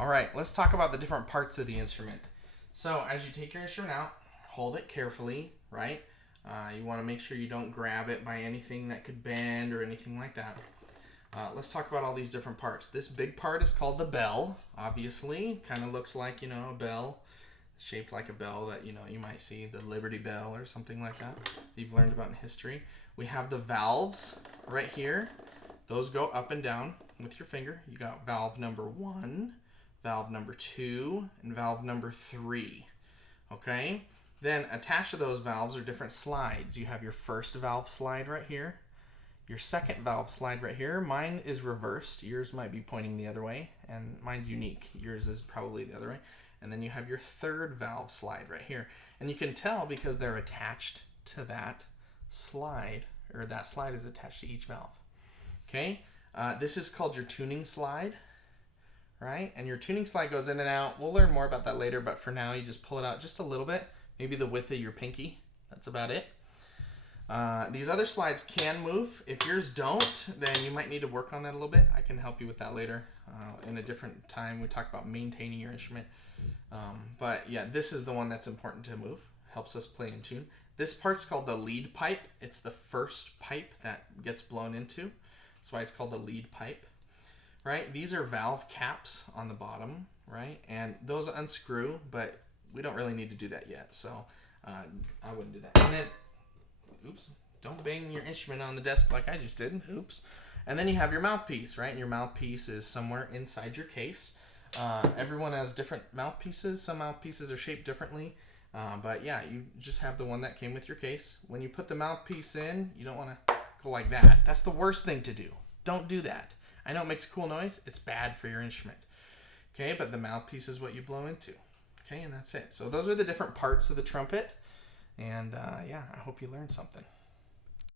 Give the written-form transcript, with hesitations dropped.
All right, let's talk about the different parts of the instrument. So as you take your instrument out, hold it carefully, right? You want to make sure you don't grab it by anything that could bend or anything like that. Let's talk about all these different parts. This big part is called the bell, obviously. Kind of looks like, a bell, shaped like a bell that, you might see, the Liberty Bell or something like that you've learned about in history. We have the valves right here. Those go up and down with your finger. You got valve number 1, valve number 2, and valve number 3. Okay? Then attached to those valves are different slides. You have your first valve slide right here, your second valve slide right here. Mine is reversed. Yours might be pointing the other way, and mine's unique. Yours is probably the other way. And then you have your third valve slide right here. And you can tell because they're attached to that slide, or that slide is attached to each valve. Okay? This is called your tuning slide, right? And your tuning slide goes in and out. We'll learn more about that later, but for now, you just pull it out just a little bit, maybe the width of your pinky. That's about it. These other slides can move. If yours don't, then you might need to work on that a little bit. I can help you with that later in a different time. We talk about maintaining your instrument. But yeah, this is the one that's important to move. Helps us play in tune. This part's called the lead pipe. It's the first pipe that gets blown into. That's why it's called the lead pipe, right? These are valve caps on the bottom, right? And those unscrew, but we don't really need to do that yet. So I wouldn't do that. And then, oops, don't bang your instrument on the desk like I just did. Oops. And then you have your mouthpiece, right? And your mouthpiece is somewhere inside your case. Everyone has different mouthpieces. Some mouthpieces are shaped differently. But yeah, you just have the one that came with your case. When you put the mouthpiece in, you don't want to go like that. That's the worst thing to do. Don't do that. I know it makes a cool noise. It's bad for your instrument. Okay, but the mouthpiece is what you blow into. Okay, and that's it. So those are the different parts of the trumpet. And yeah, I hope you learned something.